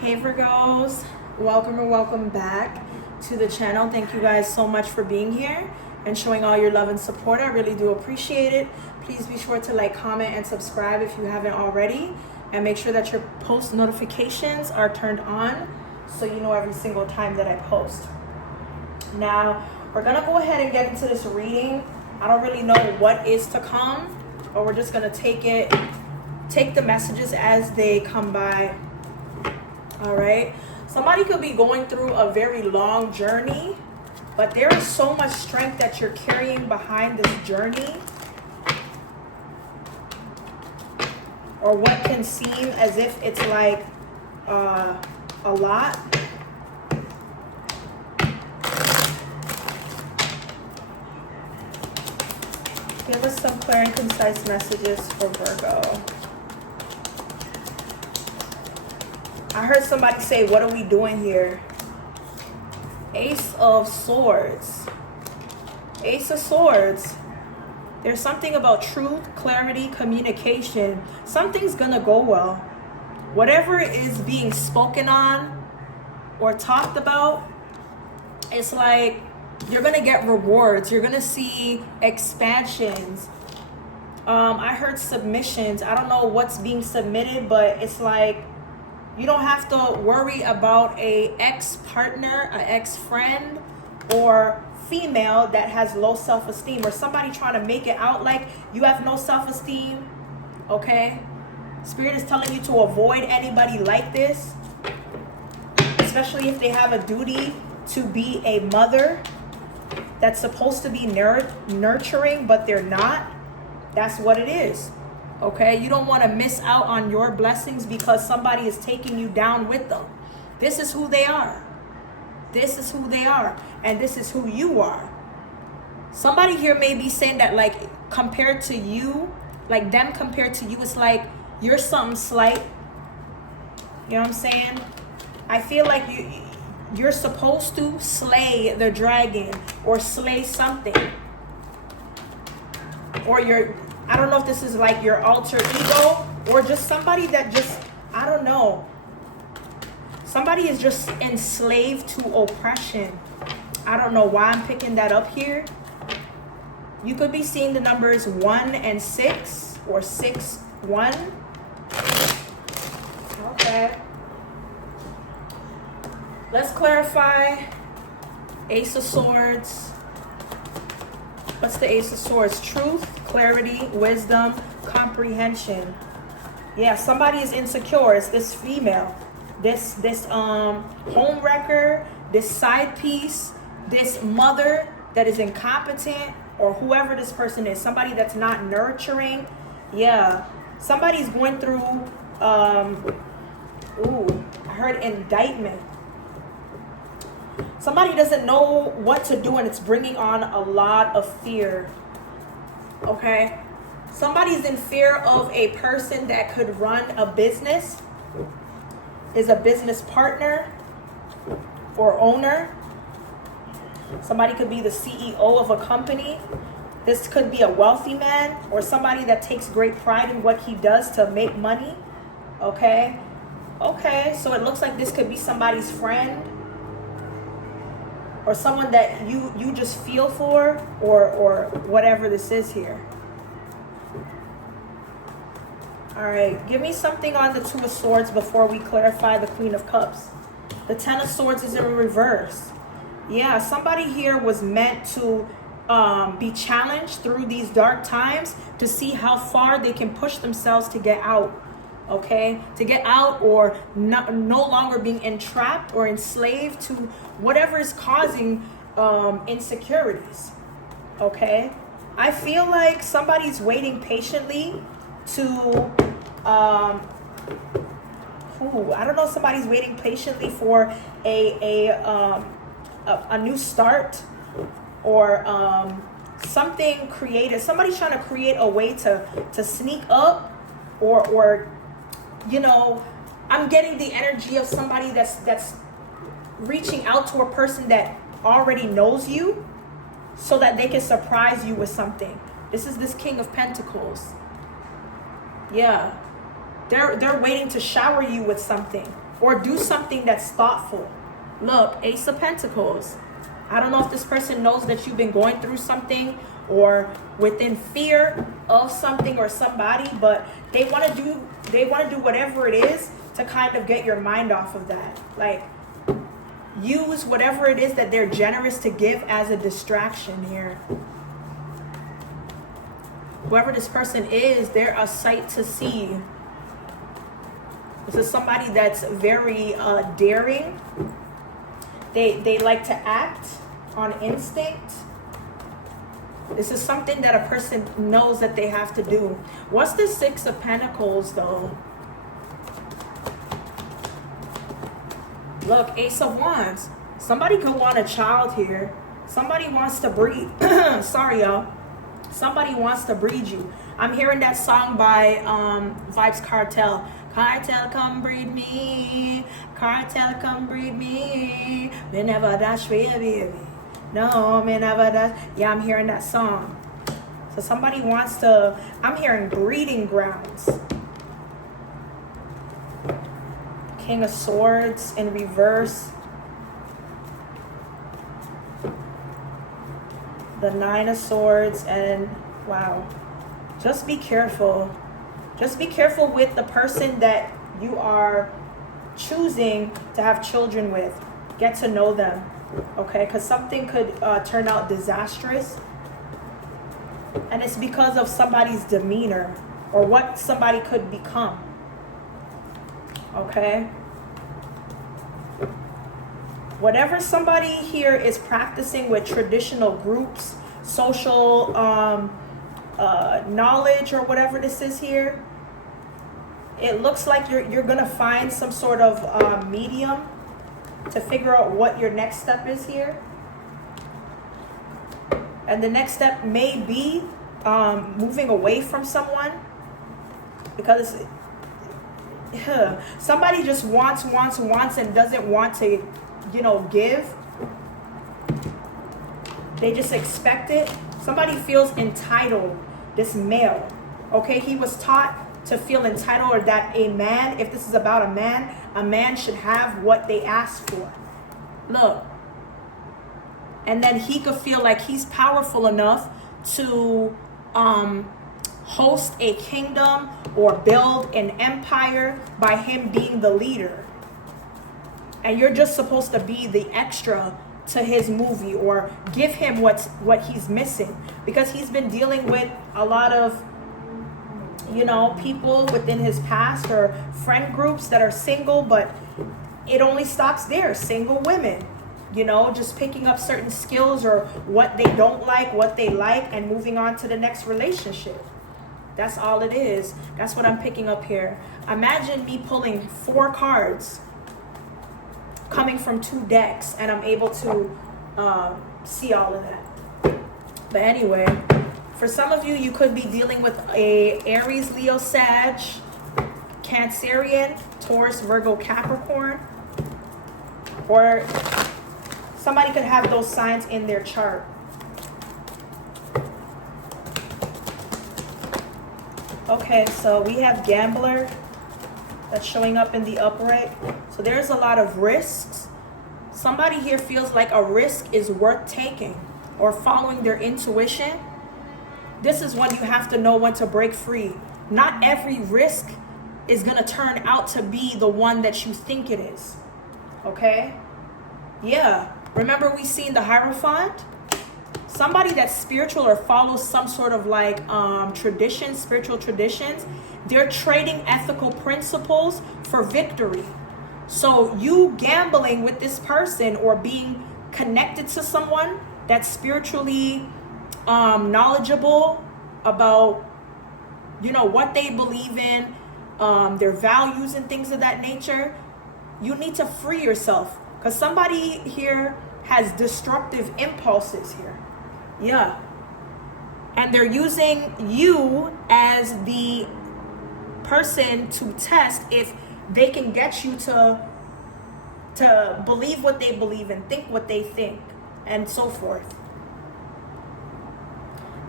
Hey Virgos, welcome or welcome back to the channel. Thank you guys so much for being here and showing all your love and support. I really do appreciate it. Please be sure to like, comment, and subscribe if you haven't already, and make sure that your post notifications are turned on so you know every single time that I post. Now, we're gonna go ahead and get into this reading. I don't really know what is to come, but we're just gonna take the messages as they come by. All right, somebody could be going through a very long journey, but there is so much strength that you're carrying behind this journey, or what can seem as if it's like a lot. Give us some clear and concise messages for Virgo. I heard somebody say, what are we doing here? Ace of Swords. Ace of Swords. There's something about truth, clarity, communication. Something's gonna go well. Whatever is being spoken on or talked about, it's like you're gonna get rewards. You're gonna see expansions. I heard submissions. I don't know what's being submitted, but it's like you don't have to worry about a ex-partner, an ex-friend, or female that has low self-esteem, or somebody trying to make it out like you have no self-esteem. Okay? Spirit is telling you to avoid anybody like this, especially if they have a duty to be a mother that's supposed to be nurturing, but they're not. That's what it is. Okay, you don't want to miss out on your blessings because somebody is taking you down with them. This is who they are. This is who they are. And this is who you are. Somebody here may be saying that, like, compared to you, like them compared to you, it's like you're something slight. You know what I'm saying? I feel like you're supposed to slay the dragon or slay something. Or I don't know if this is like your alter ego or just somebody that just, I don't know. Somebody is just enslaved to oppression. I don't know why I'm picking that up here. You could be seeing the numbers 1 and 6 or 6, 1. Okay. Let's clarify. Ace of Swords. What's the Ace of Swords? Truth, clarity, wisdom, comprehension. Yeah, somebody is insecure. It's this female, this home wrecker, this side piece, this mother that is incompetent, or whoever this person is. Somebody that's not nurturing. Yeah, somebody's going through. I heard indictment. Somebody doesn't know what to do, and it's bringing on a lot of fear. Okay? Somebody's in fear of a person that could run a business, is a business partner or owner. Somebody could be the CEO of a company. This could be a wealthy man or somebody that takes great pride in what he does to make money. Okay? Okay, so it looks like this could be somebody's friend, or someone that you just feel for, or whatever this is here. All right, give me something on the 2 of Swords before we clarify the Queen of Cups. The 10 of Swords is in reverse. Yeah, somebody here was meant to be challenged through these dark times to see how far they can push themselves to get out. Okay, to get out, or no longer being entrapped or enslaved to whatever is causing insecurities. Okay, I feel like somebody's waiting patiently to I don't know, somebody's waiting patiently for a new start, or something creative. Somebody's trying to create a way to sneak up, or you know, I'm getting the energy of somebody that's reaching out to a person that already knows you so that they can surprise you with something. This is this King of Pentacles. Yeah. They're waiting to shower you with something. or do something that's thoughtful. Look, Ace of Pentacles. I don't know if this person knows that you've been going through something or within fear of something or somebody, but they want to do whatever it is to kind of get your mind off of that. Like, use whatever it is that they're generous to give as a distraction here. Whoever this person is, they're a sight to see. This is somebody that's very daring. They like to act on instinct. This is something that a person knows that they have to do. What's the Six of Pentacles, though? Look, Ace of Wands. Somebody could want a child here. Somebody wants to breed. Sorry, y'all. Somebody wants to breed you. I'm hearing that song by Vybz Kartel. Cartel, come breed me. Cartel, come breed me. Me never dash for you, baby. No, me never dash. Yeah, I'm hearing that song. So somebody wants to, I'm hearing breeding grounds. King of Swords in reverse. The Nine of Swords, and wow. Just be careful. Just be careful with the person that you are choosing to have children with. Get to know them, okay? Because something could turn out disastrous. And it's because of somebody's demeanor or what somebody could become, okay? Whatever somebody here is practicing with traditional groups, social knowledge, or whatever this is here, it looks like you're gonna find some sort of medium to figure out what your next step is here. And the next step may be moving away from someone, because somebody just wants and doesn't want to, give. They just expect it. Somebody feels entitled, this male, okay? He was taught to feel entitled, or that a man, if this is about a man should have what they ask for. Look. And then he could feel like he's powerful enough to host a kingdom or build an empire by him being the leader. And you're just supposed to be the extra to his movie, or give him what he's missing, because he's been dealing with a lot of people within his past, or friend groups that are single, but it only stops there. Single women, just picking up certain skills or what they don't like, what they like, and moving on to the next relationship. That's all it is. That's what I'm picking up here. Imagine me pulling 4 cards coming from 2 decks, and I'm able to see all of that. But anyway, for some of you, you could be dealing with a Aries, Leo, Sag, Cancerian, Taurus, Virgo, Capricorn, or somebody could have those signs in their chart. Okay, so we have Gambler that's showing up in the upright. So there's a lot of risks. Somebody here feels like a risk is worth taking, or following their intuition. This is when you have to know when to break free. Not every risk is going to turn out to be the one that you think it is. Okay? Yeah. Remember we seen the Hierophant? Somebody that's spiritual or follows some sort of tradition, spiritual traditions, they're trading ethical principles for victory. So you gambling with this person, or being connected to someone that's spiritually knowledgeable about, what they believe in, their values and things of that nature, you need to free yourself, because somebody here has destructive impulses here. Yeah. And they're using you as the person to test if they can get you to believe what they believe and think what they think, and so forth.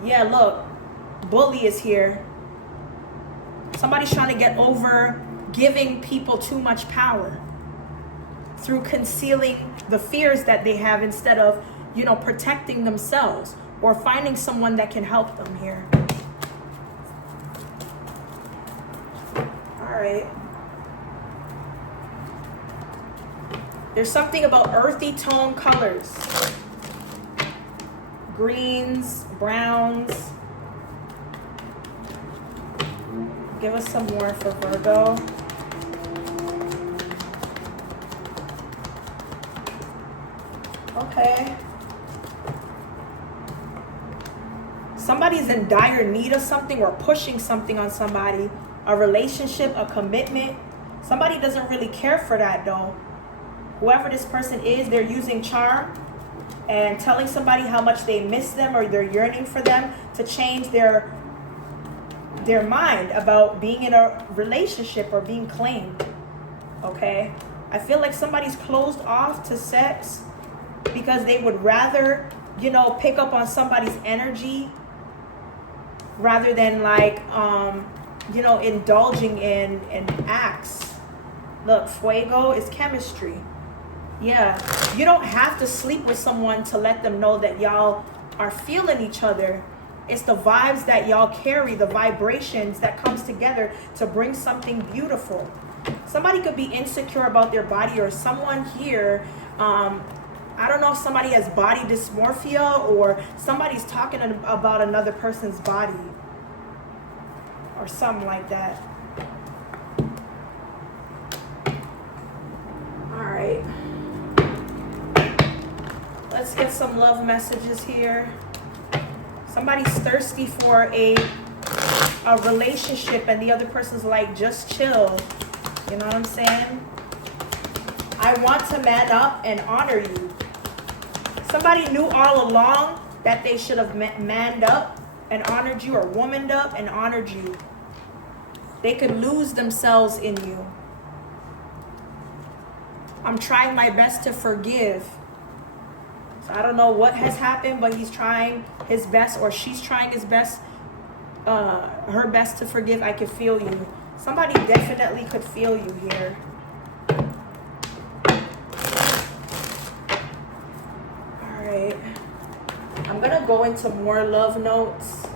Yeah, look, Bully is here. Somebody's trying to get over giving people too much power. through concealing the fears that they have instead of, you know, protecting themselves or finding someone that can help them here. All right. There's something about earthy tone colors. Greens, browns. Give us some more for Virgo. Okay. Somebody's in dire need of something or pushing something on somebody. A relationship, a commitment. Somebody doesn't really care for that though. Whoever this person is, they're using charm and telling somebody how much they miss them or they're yearning for them to change their mind about being in a relationship or being claimed. Okay? I feel like somebody's closed off to sex because they would rather, you know, pick up on somebody's energy rather than like, you know, indulging in acts. Look, fuego is chemistry. Yeah, you don't have to sleep with someone to let them know that y'all are feeling each other. It's the vibes that y'all carry, the vibrations that comes together to bring something beautiful. Somebody could be insecure about their body, or someone here, I don't know if somebody has body dysmorphia or somebody's talking about another person's body or something like that. All right. Let's get some love messages here. Somebody's thirsty for a relationship and the other person's like, just chill. You know what I'm saying? I want to man up and honor you. Somebody knew all along that they should have manned up and honored you, or womaned up and honored you. They could lose themselves in you. I'm trying my best to forgive. So I don't know what has happened, but he's trying his best, or she's trying his best, her best to forgive. I could feel you. Somebody definitely could feel you here. All right. I'm going to go into more love notes.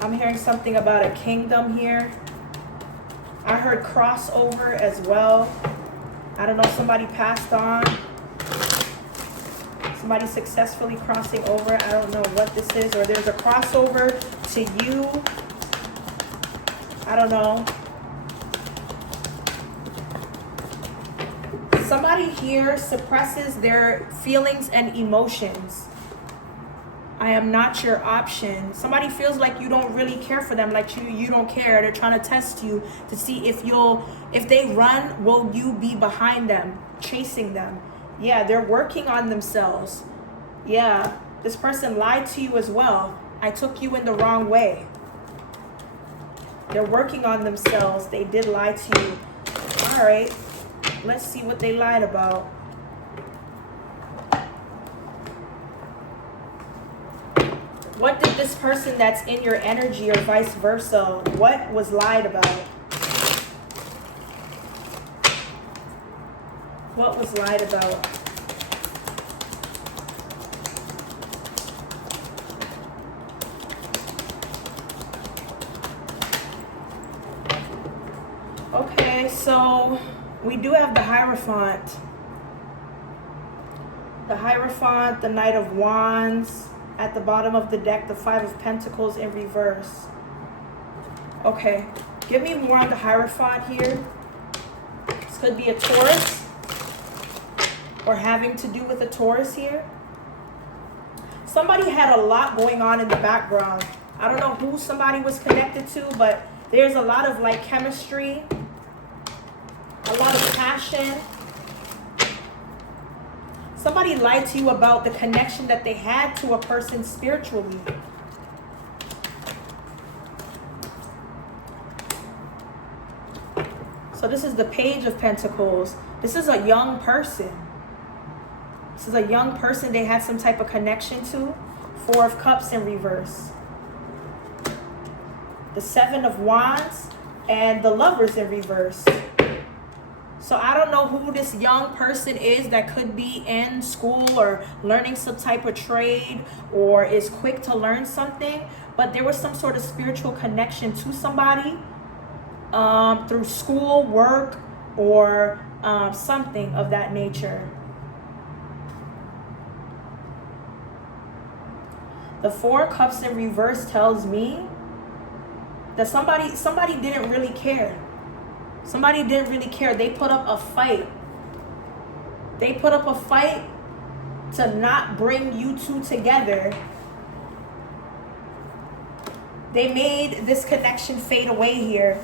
I'm hearing something about a kingdom here. I heard crossover as well. I don't know, somebody passed on. Somebody successfully crossing over. I don't know what this is. Or there's a crossover to you. I don't know. Somebody here suppresses their feelings and emotions. I am not your option. Somebody feels like you don't really care for them, like you don't care. They're trying to test you to see if they run, will you be behind them, chasing them? Yeah, they're working on themselves. Yeah, this person lied to you as well. I took you in the wrong way. They're working on themselves. They did lie to you. All right, let's see what they lied about. What did this person that's in your energy, or vice versa, what was lied about? What was lied about? Okay, so we do have the Hierophant. The Hierophant, the Knight of Wands. At the bottom of the deck, the Five of Pentacles in reverse. Okay, give me more on the Hierophant here. This could be a Taurus, or having to do with a Taurus here. Somebody had a lot going on in the background. I don't know who somebody was connected to, but there's a lot of like chemistry, a lot of passion. Somebody lied to you about the connection that they had to a person spiritually. So this is the Page of Pentacles. This is a young person. This is a young person they had some type of connection to. Four of Cups in reverse. The Seven of Wands and the Lovers in reverse. So I don't know who this young person is that could be in school or learning some type of trade or is quick to learn something, but there was some sort of spiritual connection to somebody through school, work, or something of that nature. The Four of Cups in reverse tells me that somebody didn't really care. Somebody didn't really care. They put up a fight. They put up a fight to not bring you two together. They made this connection fade away here.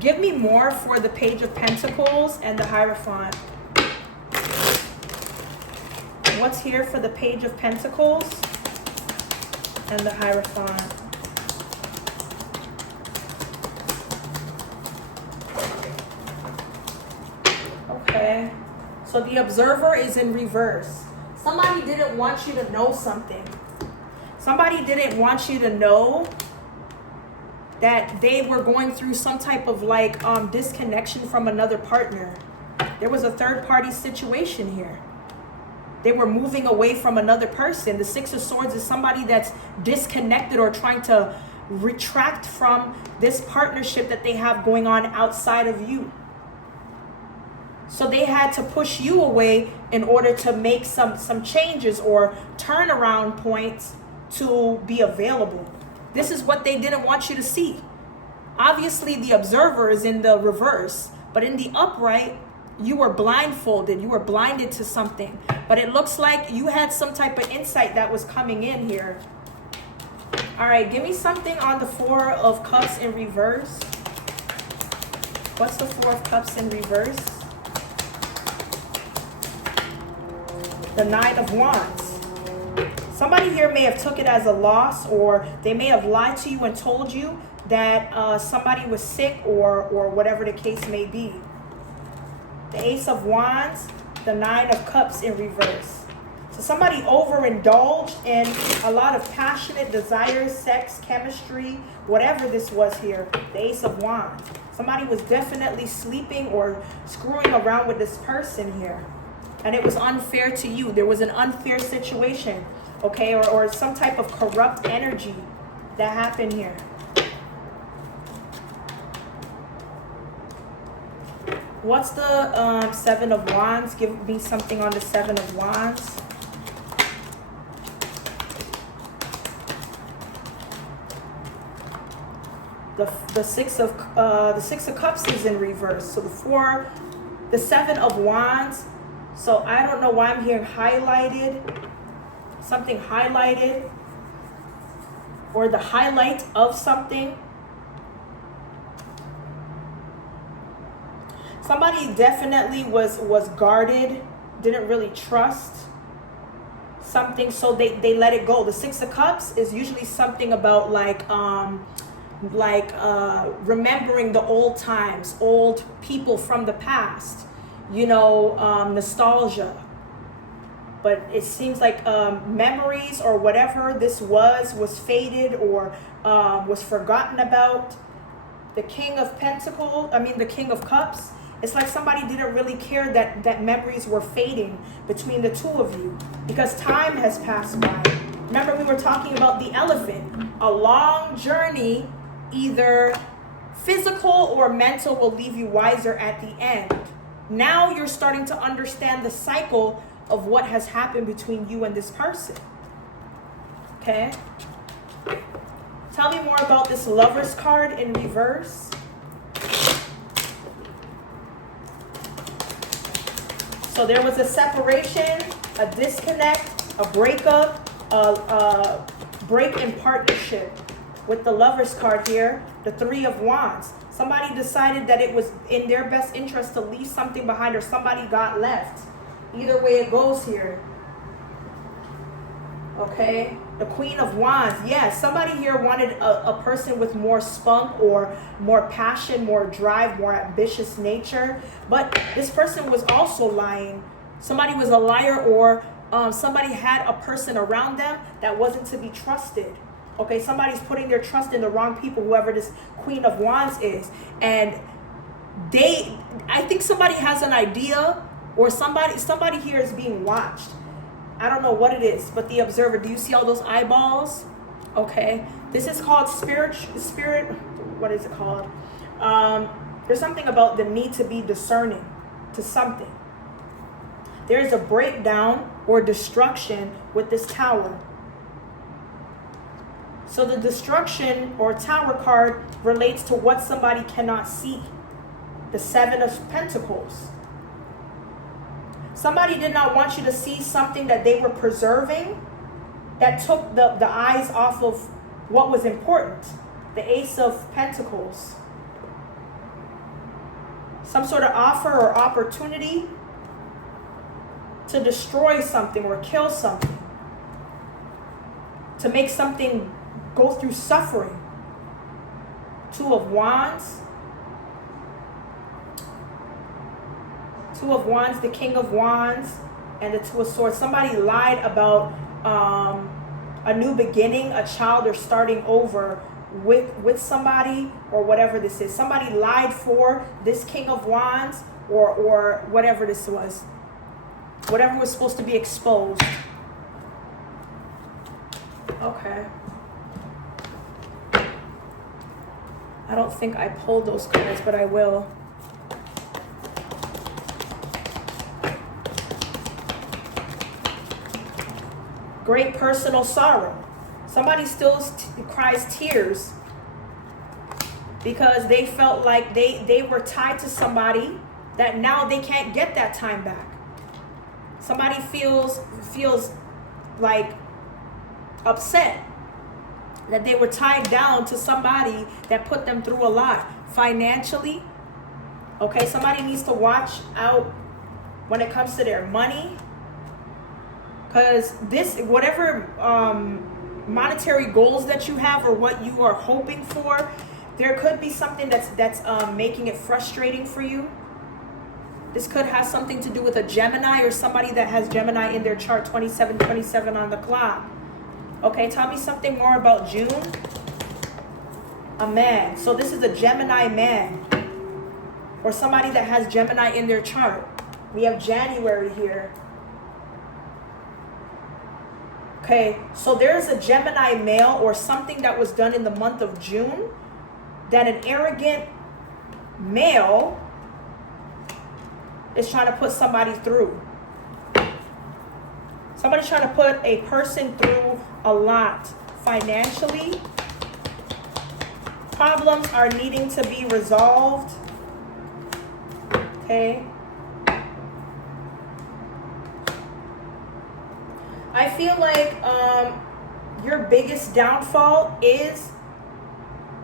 Give me more for the Page of Pentacles and the Hierophant. What's here for the Page of Pentacles and the Hierophant? Okay. So the Observer is in reverse. Somebody didn't want you to know something. Somebody didn't want you to know that they were going through some type of like disconnection from another partner. There was a third party situation here. They were moving away from another person. The Six of Swords is somebody that's disconnected or trying to retract from this partnership that they have going on outside of you. So they had to push you away in order to make some changes or turnaround points to be available. This is what they didn't want you to see. Obviously, the Observer is in the reverse, but in the upright, you were blindfolded. You were blinded to something. But it looks like you had some type of insight that was coming in here. All right, give me something on the Four of Cups in reverse. What's the Four of Cups in reverse? The Nine of Wands. Somebody here may have took it as a loss, or they may have lied to you and told you that somebody was sick or whatever the case may be. The Ace of Wands, the Nine of Cups in reverse. So somebody overindulged in a lot of passionate desires, sex, chemistry, whatever this was here. The Ace of Wands. Somebody was definitely sleeping or screwing around with this person here. And it was unfair to you. There was an unfair situation. Okay, or some type of corrupt energy that happened here. What's the Seven of Wands? Give me something on the Seven of Wands. The Six of Cups is in reverse. So the Seven of Wands. So I don't know why I'm hearing highlighted. Something highlighted, or the highlight of something. Somebody definitely was guarded, didn't really trust something, so they let it go. The Six of Cups is usually something about like remembering the old times, old people from the past, nostalgia. But it seems like memories or whatever this was faded or was forgotten about. The King of Cups, it's like somebody didn't really care that memories were fading between the two of you because time has passed by. Remember, we were talking about the elephant. A long journey, either physical or mental, will leave you wiser at the end. Now you're starting to understand the cycle of what has happened between you and this person. Okay? Tell me more about this Lover's card in reverse. So there was a separation, a disconnect, a breakup, a break in partnership. With the Lover's card here, the Three of Wands. Somebody decided that it was in their best interest to leave something behind, or somebody got left. Either way it goes here. Okay, the Queen of Wands. Yes, somebody here wanted a person with more spunk or more passion, more drive, more ambitious nature. But this person was also lying. Somebody was a liar or somebody had a person around them that wasn't to be trusted. Okay, somebody's putting their trust in the wrong people, whoever this Queen of Wands is. And I think somebody has an idea, or somebody here is being watched. I don't know what it is, but the observer, do you see all those eyeballs? Okay, this is called spirit, what is it called? There's something about the need to be discerning to something. There's a breakdown or destruction with this tower. So the destruction or tower card relates to what somebody cannot see. The Seven of Pentacles. Somebody did not want you to see something that they were preserving, that took the eyes off of what was important. The Ace of Pentacles. Some sort of offer or opportunity to destroy something or kill something. To make something go through suffering. Two of Wands. Two of Wands, the King of Wands, and the Two of Swords. Somebody lied about a new beginning, a child, or starting over with somebody, or whatever this is. Somebody lied for this King of Wands, or whatever this was. Whatever was supposed to be exposed. Okay. I don't think I pulled those cards, but I will. Great personal sorrow. Somebody still cries tears because they felt like they were tied to somebody that now they can't get that time back. Somebody feels like upset that they were tied down to somebody that put them through a lot financially. Okay, somebody needs to watch out when it comes to their money, because this, whatever monetary goals that you have or what you are hoping for, there could be something that's making it frustrating for you. This could have something to do with a Gemini, or somebody that has Gemini in their chart, 27 on the clock. Okay, tell me something more about June. A man. So this is a Gemini man, or somebody that has Gemini in their chart. We have January here. Okay, so there's a Gemini male or something that was done in the month of June that an arrogant male is trying to put somebody through. Somebody's trying to put a person through a lot financially. Problems are needing to be resolved. Okay. I feel like your biggest downfall is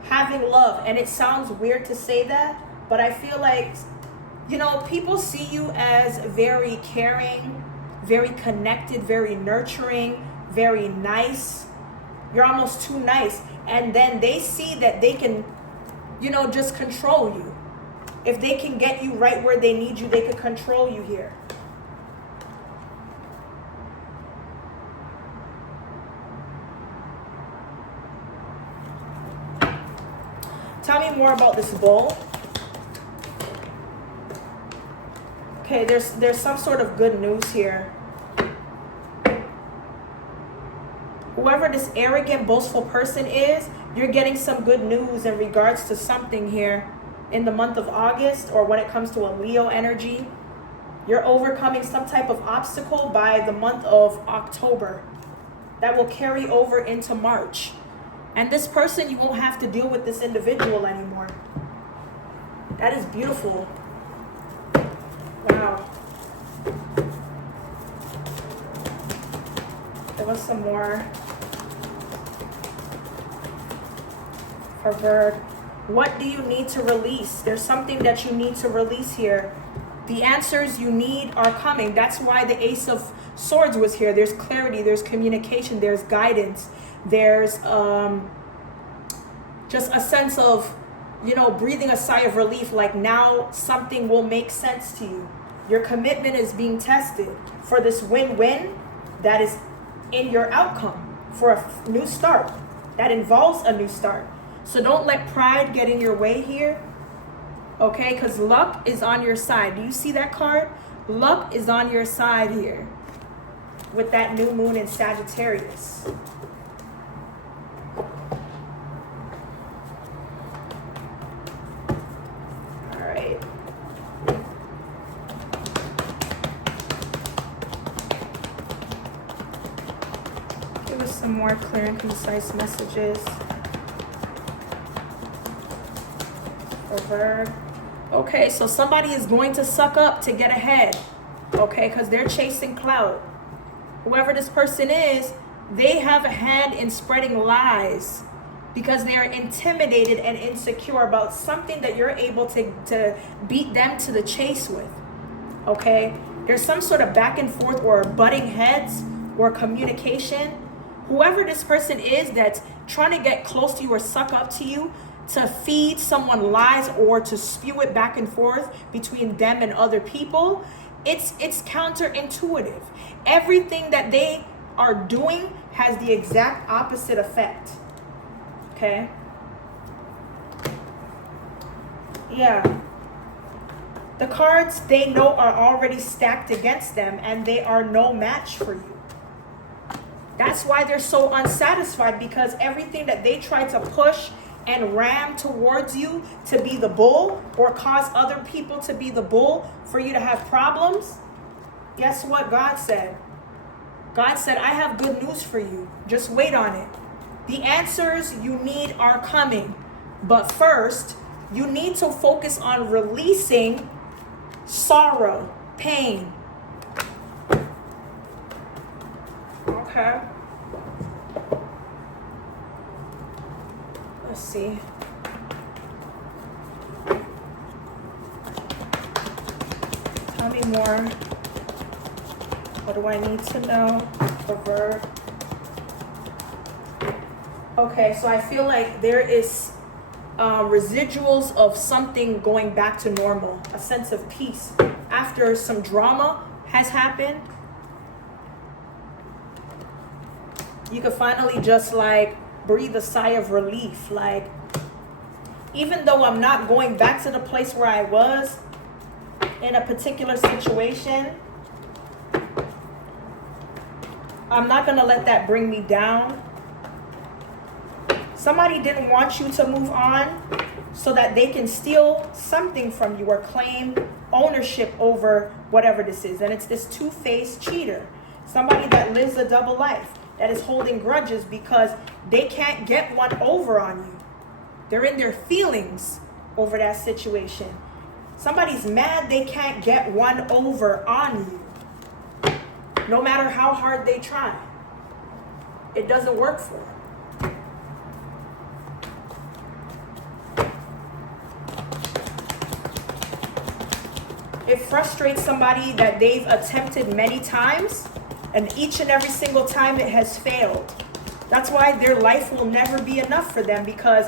having love. And it sounds weird to say that, but I feel like, you know, people see you as very caring, very connected, very nurturing, very nice. You're almost too nice. And then they see that they can, you know, just control you. If they can get you right where they need you, they could control you here. Tell me more about this bull. Okay, there's some sort of good news here. Whoever this arrogant, boastful person is, you're getting some good news in regards to something here in the month of August, or when it comes to a Leo energy. You're overcoming some type of obstacle by the month of October that will carry over into March. And this person, you won't have to deal with this individual anymore. That is beautiful. Wow. There was some more for Bird. What do you need to release? There's something that you need to release here. The answers you need are coming. That's why the Ace of Swords was here. There's clarity, there's communication, there's guidance. There's just a sense of, you know, breathing a sigh of relief, like now something will make sense to you. Your commitment is being tested for this win-win. that is in your outcome for a new start. That involves a new start. So don't let pride get in your way here. Okay, because luck is on your side. Do you see that card? Luck is on your side here with that new moon in Sagittarius. All right. Give us some more clear and concise messages for Virgo. Okay, so somebody is going to suck up to get ahead, okay, because they're chasing clout. Whoever this person is, they have a hand in spreading lies because they are intimidated and insecure about something that you're able to beat them to the chase with, okay? There's some sort of back and forth or butting heads or communication. Whoever this person is that's trying to get close to you or suck up to you, to feed someone lies or to spew it back and forth between them and other people, it's counterintuitive. Everything that they are doing has the exact opposite effect. Okay? Yeah. The cards they know are already stacked against them and they are no match for you. That's why they're so unsatisfied, because everything that they try to push and ram towards you to be the bull or cause other people to be the bull for you to have problems, guess what God said? God said, I have good news for you. Just wait on it. The answers you need are coming. But first, you need to focus on releasing sorrow, pain. Okay. Let's see. Tell me more. What do I need to know for Virgo? Okay, so I feel like there is residuals of something going back to normal, a sense of peace after some drama has happened. You could finally just like breathe a sigh of relief. Like, even though I'm not going back to the place where I was in a particular situation, I'm not going to let that bring me down. Somebody didn't want you to move on so that they can steal something from you or claim ownership over whatever this is. And it's this two-faced cheater. Somebody that lives a double life, that is holding grudges because they can't get one over on you. They're in their feelings over that situation. Somebody's mad they can't get one over on you. No matter how hard they try. It doesn't work for them. It frustrates somebody that they've attempted many times, and each and every single time it has failed. That's why their life will never be enough for them, because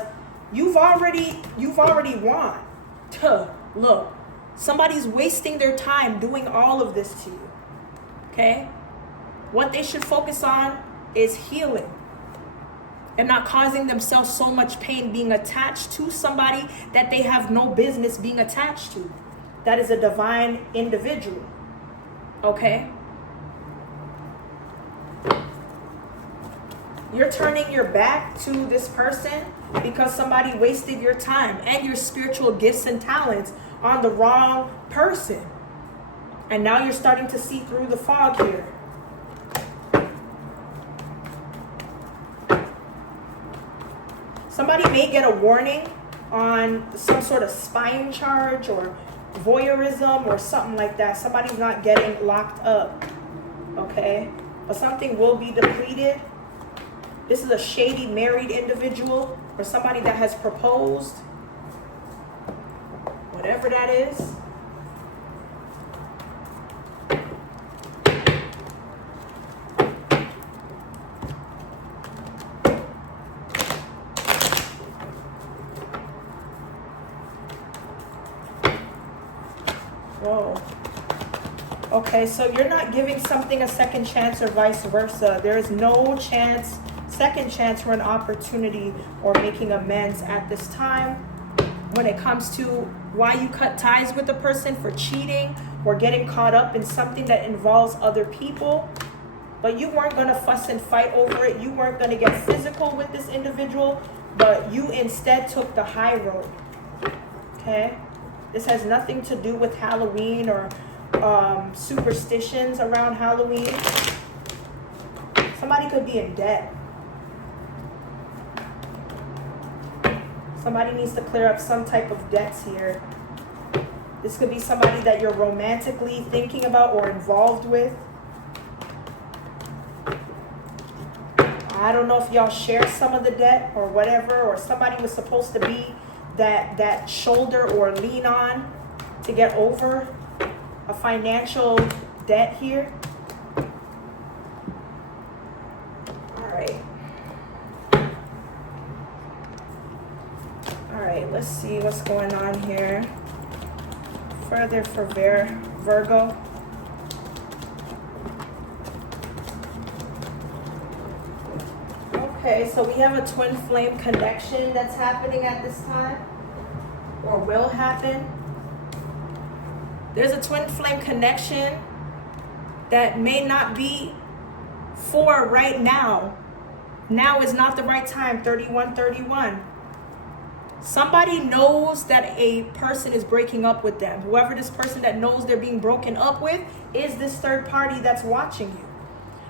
you've already won. Look, somebody's wasting their time doing all of this to you. Okay? What they should focus on is healing and not causing themselves so much pain being attached to somebody that they have no business being attached to. That is a divine individual. Okay? You're turning your back to this person because somebody wasted your time and your spiritual gifts and talents on the wrong person. And now you're starting to see through the fog here. Somebody may get a warning on some sort of spying charge or voyeurism or something like that. Somebody's not getting locked up. Okay? But something will be depleted. This is a shady married individual or somebody that has proposed. Whatever that is. Whoa. Okay, so you're not giving something a second chance or vice versa. There is no chance, second chance for an opportunity or making amends at this time. When it comes to why you cut ties with a person for cheating or getting caught up in something that involves other people, but you weren't going to fuss and fight over it. You weren't going to get physical with this individual, but you instead took the high road. Okay? This has nothing to do with Halloween or superstitions around Halloween. Somebody could be in debt. Somebody needs to clear up some type of debts here. This could be somebody that you're romantically thinking about or involved with. I don't know if y'all share some of the debt or whatever, or somebody was supposed to be that shoulder or lean on to get over a financial debt here. All right, let's see what's going on here. Further for Virgo. Okay, so we have a twin flame connection that's happening at this time, or will happen. There's a twin flame connection that may not be for right now. Now is not the right time, 3131. Somebody knows that a person is breaking up with them. Whoever this person that knows they're being broken up with is this third party that's watching you.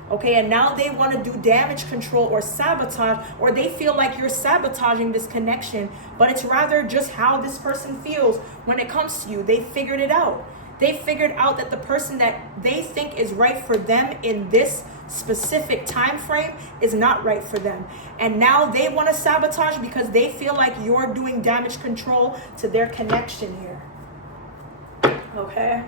Okay, and now they want to do damage control or sabotage, or they feel like you're sabotaging this connection, but it's rather just how this person feels when it comes to you. They figured it out. They figured out that the person that they think is right for them in this specific time frame is not right for them. And now they want to sabotage because they feel like you're doing damage control to their connection here. Okay?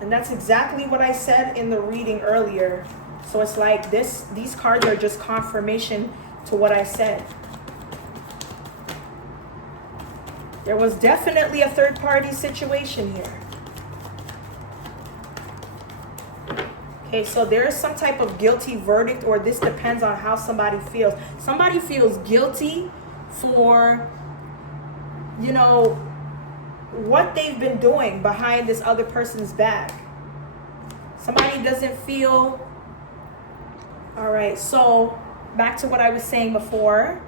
And that's exactly what I said in the reading earlier. So it's like these cards are just confirmation to what I said. There was definitely a third-party situation here. Okay, so there is some type of guilty verdict, or this depends on how somebody feels. Somebody feels guilty for, what they've been doing behind this other person's back. Somebody doesn't feel... All right, so back to what I was saying before.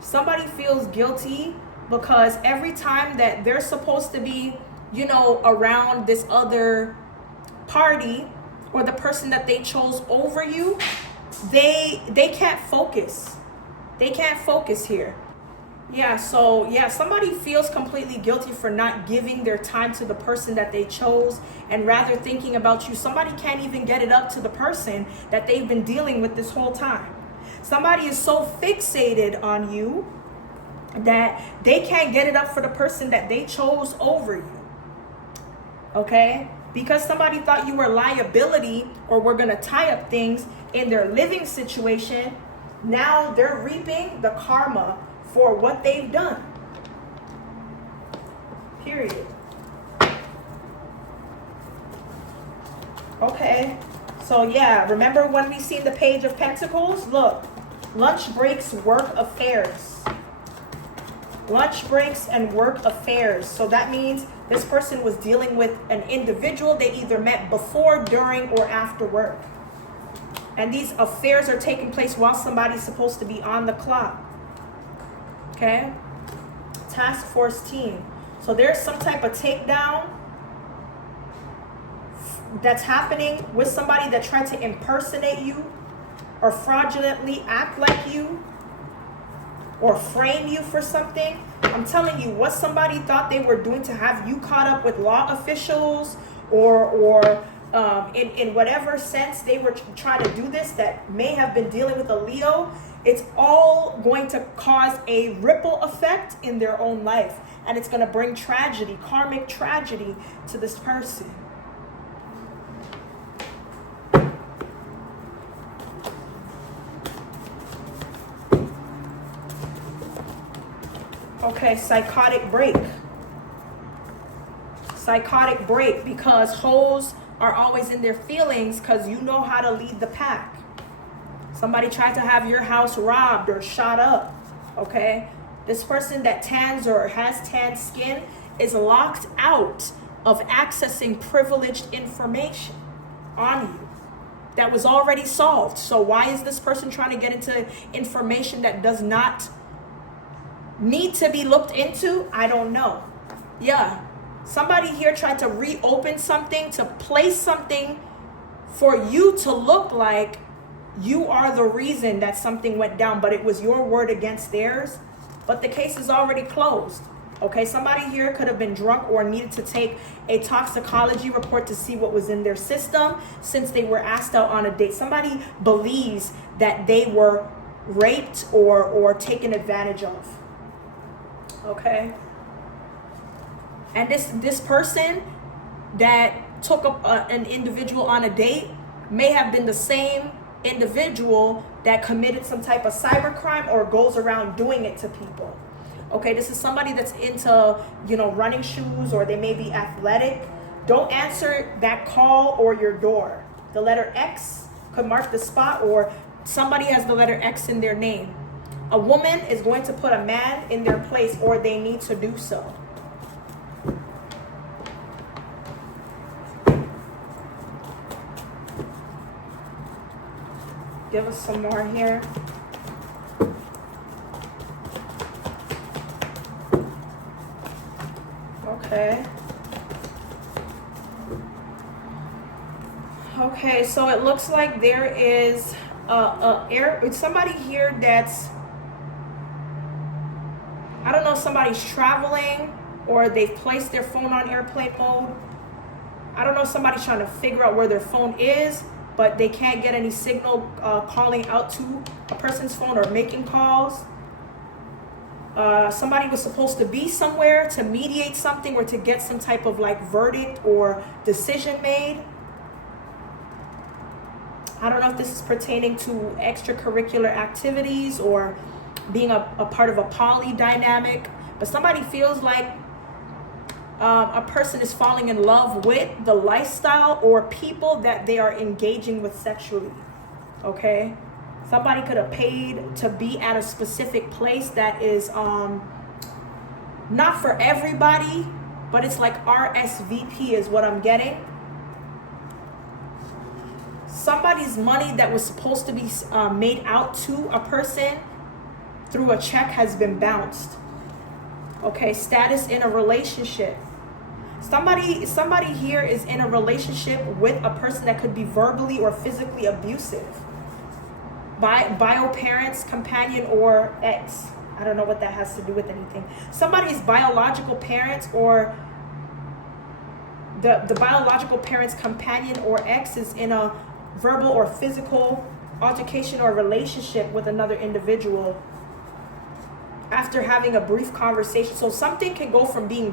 Somebody feels guilty because every time that they're supposed to be, around this other party or the person that they chose over you, they can't focus. They can't focus here. Somebody feels completely guilty for not giving their time to the person that they chose and rather thinking about you. Somebody can't even get it up to the person that they've been dealing with this whole time. Somebody is so fixated on you that they can't get it up for the person that they chose over you. Okay? Because somebody thought you were liability or were going to tie up things in their living situation, now they're reaping the karma for what they've done. Period. Okay. So remember when we seen the Page of Pentacles? Look, lunch breaks, work affairs. Lunch breaks and work affairs. So that means this person was dealing with an individual they either met before, during, or after work. And these affairs are taking place while somebody's supposed to be on the clock. Okay? Task force team. So there's some type of takedown that's happening with somebody that tried to impersonate you or fraudulently act like you or frame you for something. I'm telling you, what somebody thought they were doing to have you caught up with law officials or in whatever sense they were trying to do this, that may have been dealing with a Leo, it's all going to cause a ripple effect in their own life. And it's going to bring tragedy, karmic tragedy to this person. Okay, psychotic break. Psychotic break, because hoes are always in their feelings because you know how to lead the pack. Somebody tried to have your house robbed or shot up. Okay? This person that tans or has tan skin is locked out of accessing privileged information on you that was already solved. So why is this person trying to get into information that does not need to be looked into? I don't know. Yeah. Somebody here tried to reopen something, to place something for you to look like you are the reason that something went down, but it was your word against theirs. But the case is already closed. Okay, somebody here could have been drunk or needed to take a toxicology report to see what was in their system since they were asked out on a date. Somebody believes that they were raped or taken advantage of. Okay. And this person that took an individual on a date may have been the same individual that committed some type of cybercrime or goes around doing it to people. Okay, this is somebody that's into, running shoes, or they may be athletic. Don't answer that call or your door. The letter X could mark the spot, or somebody has the letter X in their name. A woman is going to put a man in their place, or they need to do so. Give us some more here. Okay, so it looks like there is somebody here that's, I don't know, somebody's traveling or they've placed their phone on airplane mode. I don't know, somebody's trying to figure out where their phone is, but they can't get any signal calling out to a person's phone or making calls. Somebody was supposed to be somewhere to mediate something or to get some type of verdict or decision made. I don't know if this is pertaining to extracurricular activities or being a part of a poly dynamic, but somebody feels like a person is falling in love with the lifestyle or people that they are engaging with sexually. Okay? Somebody could have paid to be at a specific place that is not for everybody, but it's like RSVP is what I'm getting. Somebody's money that was supposed to be made out to a person through a check has been bounced. Okay, status in a relationship. Somebody here is in a relationship with a person that could be verbally or physically abusive. Bio parents, companion, or ex. I don't know what that has to do with anything. Somebody's biological parents or the biological parent's companion or ex is in a verbal or physical altercation or relationship with another individual after having a brief conversation. So something can go from being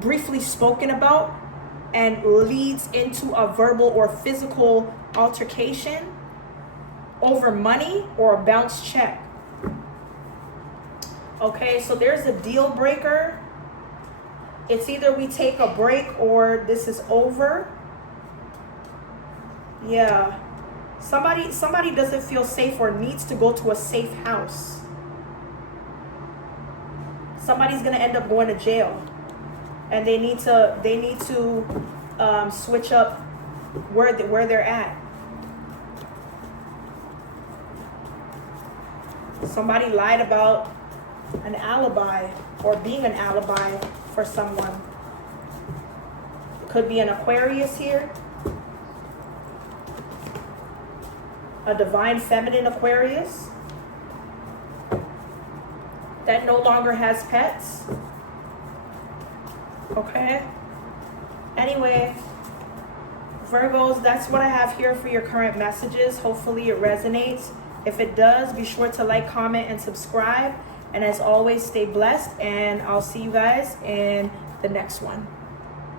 briefly spoken about, and leads into a verbal or physical altercation over money or a bounced check. Okay, so there's a deal breaker. It's either we take a break or this is over. Yeah. Somebody doesn't feel safe or needs to go to a safe house. Somebody's gonna end up going to jail, and they need to switch up where they're at. Somebody lied about an alibi or being an alibi for someone. It could be an Aquarius here. A divine feminine Aquarius that no longer has pets. Okay. Anyway, Virgos, that's what I have here for your current messages. Hopefully it resonates. If it does, be sure to like, comment, and subscribe. And as always, stay blessed. And I'll see you guys in the next one.